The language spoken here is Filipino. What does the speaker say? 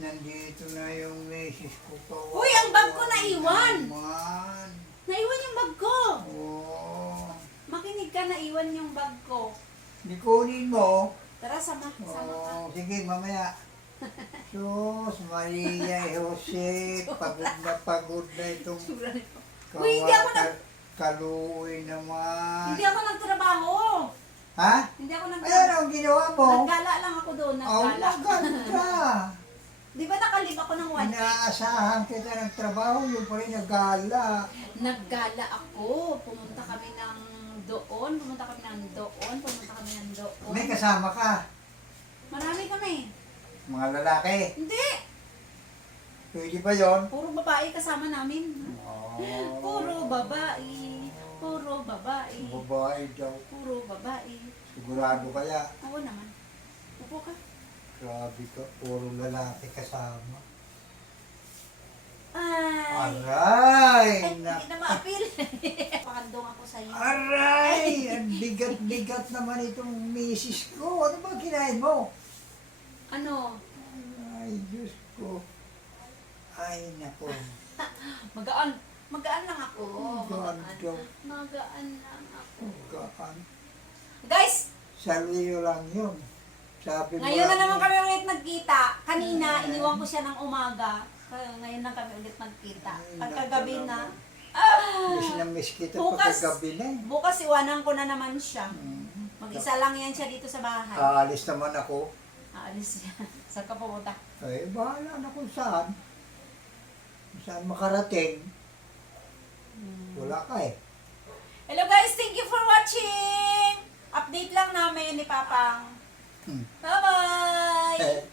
Nandito na yung misis ko pa. Uy, ang bag ko naiwan! Naman. Naiwan yung bag ko! Oo. Makinig ka, naiwan yung bag ko. Di kunin mo. Tara, sama ka. Oo. Sige, mamaya. Sus, Maria Jose, pagod na itong Uy, hindi ako kaluoy naman. Hindi ako nagtrabaho. Ha? Hindi ako Ayan nagtrabaho. ang ginawa mo. Naggala lang ako doon, Oh, naggala. maganda. Di ba nakalib ako ng 1 Inaasahan kita ng trabaho, yung pa rin nagala. Naggala ako. Pumunta kami ng doon. May kasama ka. Marami kami. Mga lalaki. Hindi. Pwede ba yun? Puro babae kasama namin. Oh. Puro babae. Puro babae. Babae daw. Puro babae. Sigurado kaya. Oo naman. Upo ka. Grabe ka, puro lalaki kasama. Ay. Aray! Ay, hindi na ma-appeal. Pakandong ako sa'yo. Aray! Ang bigat-bigat naman itong misis ko. Ano ba kinain mo? Ano? Ay, Diyos ko. Ay, nako. Magaan. Magaan lang ako. Magaan daw. Magaan lang ako. Magaan. Guys, Sa liyo lang yun. Sabi mo ngayon na lang naman yun. kami ulit nagkita. Kanina, iniwan ko siya ng umaga. Ngayon lang kami ulit nagkita. Pagkagabi na. Miss na miss kita Bukas. pagkagabi na eh. Bukas iwanan ko na naman siya. Mm. Mag-isa lang yan siya dito sa bahay. Aalis naman ako. Aalis siya. Saan ka pumunta? Eh, bahala na kung saan. Kung saan makarating. Wala ka eh. Hello guys, thank you for watching! Update lang namin ni Papang. Hmm. Bye-bye!